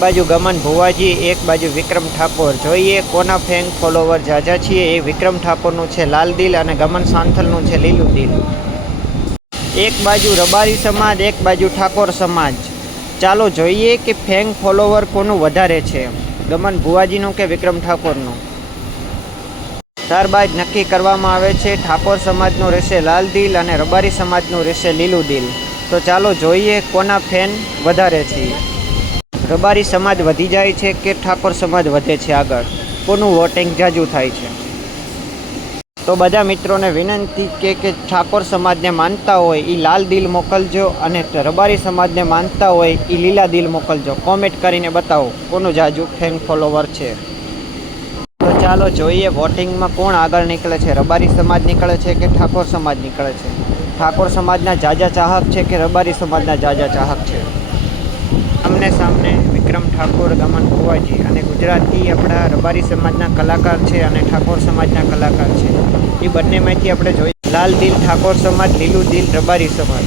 બાજુ ગમન ભુવાજી, એક બાજુ વિક્રમ ઠાકોર। જોઈએ કોના ફેન ફોલોવર ઝાઝા છીએ। એ વિક્રમ ઠાકોરનું છે લાલ દિલ અને ગમન સાંથલનું છે લીલું દિલ। એક બાજુ રબારી સમાજ, એક બાજુ ઠાકોર સમાજ। ચાલો જોઈએ કે ફેંગ ફોલોવર કોનું વધારે છે, ગમન ભુવાજીનું કે વિક્રમ ઠાકોરનું। ત્યારબાદ નક્કી કરવામાં આવે છે ઠાકોર સમાજનું રહેશે લાલ દિલ અને રબારી સમાજનું રહેશે લીલું દિલ। તો ચાલો જોઈએ કોના ફેન વધારે છે। રબારી સમાજ વધી જાય છે કે ઠાકોર સમાજ વધે છે આગળ, કોનું વોટિંગ જાજુ થાય છે। તો બધા મિત્રોને વિનંતી કે ઠાકોર સમાજને માનતા હોય એ લાલ દિલ મોકલજો અને રબારી સમાજને માનતા હોય એ લીલા દિલ મોકલજો। કોમેન્ટ કરીને બતાવો કોનું જાજુ ફેન ફોલોવર છે। તો ચાલો જોઈએ વોટિંગમાં કોણ આગળ નીકળે છે, રબારી સમાજ નીકળે છે કે ઠાકોર સમાજ નીકળે છે। ઠાકોર સમાજના જાજા ચાહક છે કે રબારી સમાજના જાજા ચાહક છે। આમને સામને વિક્રમ ઠાકોર, ગમન ભુવાજી અને ગુજરાતી આપણા રબારી સમાજના કલાકાર છે અને ઠાકોર સમાજના કલાકાર છે। એ બંનેમાંથી આપણે જોઈએ લાલ દિલ ઠાકોર સમાજ, લીલું દિલ રબારી સમાજ।